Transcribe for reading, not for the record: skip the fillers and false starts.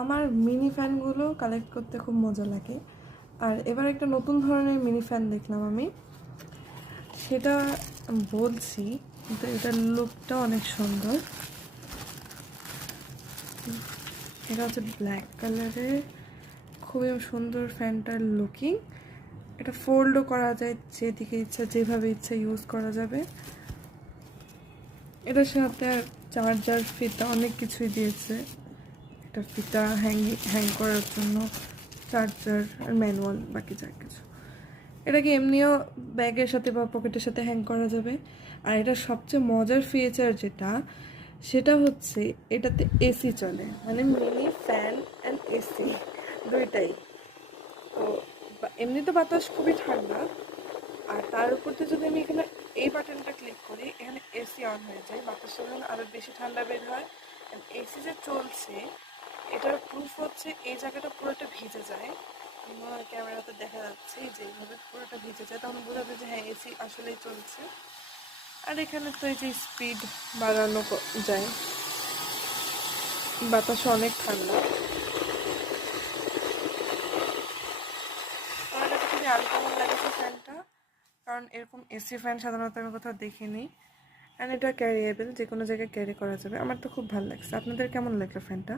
আমার mini ফ্যানগুলো collect করতে খুব মজা লাগে। আর এবার একটা নতুন ধরনের মিনি ফ্যান দেখলাম আমি, সেটা বলছি, কিন্তু এটার লুকটা অনেক সুন্দর। এটা হচ্ছে ব্ল্যাক কালারের, খুবই সুন্দর ফ্যানটার লুকিং। এটা ফোল্ডও করা যায়, যেদিকে ইচ্ছা যেভাবে ইচ্ছা ইউজ করা যাবে। এটার সাথে চার্জার, ফিতা অনেক কিছুই দিয়েছে। একটা ফিতা হ্যাং করার জন্য, চার্জার আর ম্যানুয়াল, বাকি যা কিছু। এটাকে এমনিও ব্যাগের সাথে বা পকেটের সাথে হ্যাং করা যাবে। আর এটা সবচেয়ে মজার ফিচার যেটা, সেটা হচ্ছে এটাতে এসি চলে, মানে মিনি ফ্যান অ্যান্ড এসি দুইটাই। তো এমনি তো বাতাস খুবই ঠান্ডা, আর তার উপর দিয়ে যদি আমি এখানে এই বাটনটা ক্লিক করি, এখানে এসি অন হয়ে যায়, বাতাসটা যখন আরও বেশি ঠান্ডা বের হয়। এসি যে চলছে এটার প্রুফ হচ্ছে এই জায়গাটা পুরোটা ভিজে যায়। আমার ক্যামেরাতে দেখা যাচ্ছে যে এইভাবে পুরোটা ভিজে যায়, তখন বোঝা যায় যে হ্যাঁ এসি আসলেই চলছে। আর এখানে তো এই যে স্পিড বাড়ানো যায়, বাতাস অনেক ঠান্ডা। আমার কাছে খুবই আনকমন লাগেছে ফ্যানটা, কারণ এরকম এসি ফ্যান সাধারণত আমি কোথাও দেখিনি। অ্যান্ড এটা ক্যারিয়েবল, যে কোনো জায়গায় ক্যারি করা যাবে। আমার তো খুব ভালো লাগছে। আপনাদের কেমন লাগলো ফ্যানটা?